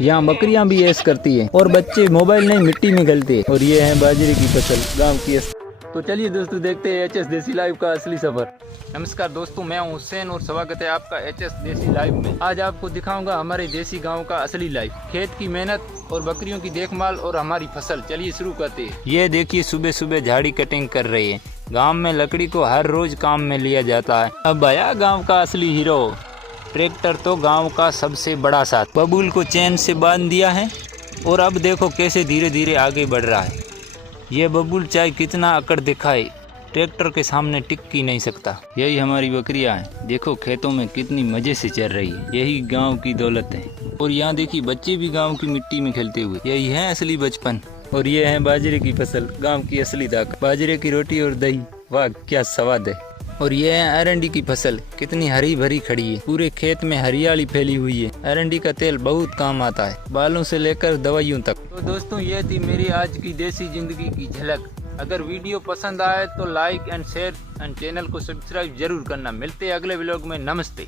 यहाँ बकरियां भी ऐश करती है और बच्चे मोबाइल नहीं मिट्टी में खेलते हैं। और ये है बाजरे की फसल गांव की। तो चलिए दोस्तों देखते हैं एचएस देसी लाइव का असली सफर। नमस्कार दोस्तों, मैं हूं हुसैन और स्वागत है आपका एचएस देसी लाइव में। आज आपको दिखाऊंगा हमारे देसी गांव का असली लाइव, खेत की मेहनत और बकरियों की देखभाल और हमारी फसल। चलिए शुरू करते हैं। ये देखिए सुबह सुबह झाड़ी कटिंग कर रही है। गाँव में लकड़ी को हर रोज काम में लिया जाता है। अब आया गाँव का असली हीरो। ट्रैक्टर तो गांव का सबसे बड़ा साथ। बबूल को चैन से बांध दिया है और अब देखो कैसे धीरे धीरे आगे बढ़ रहा है। ये बबूल चाहे कितना अकड़ दिखाए, ट्रैक्टर के सामने टिक ही नहीं सकता। यही हमारी बकरियां हैं, देखो खेतों में कितनी मजे से चल रही है। यही गांव की दौलत है। और यहाँ देखिए बच्चे भी गांव की मिट्टी में खेलते हुए। यही है असली बचपन। और ये है बाजरे की फसल, गांव की असली ताकत। बाजरे की रोटी और दही, वाह क्या स्वाद है। और ये है अरंडी की फसल, कितनी हरी भरी खड़ी है। पूरे खेत में हरियाली फैली हुई है। अरंडी का तेल बहुत काम आता है, बालों से लेकर दवाइयों तक। तो दोस्तों ये थी मेरी आज की देसी जिंदगी की झलक। अगर वीडियो पसंद आए तो like and share and channel को सब्सक्राइब जरूर करना। मिलते हैं अगले व्लॉग में। नमस्ते।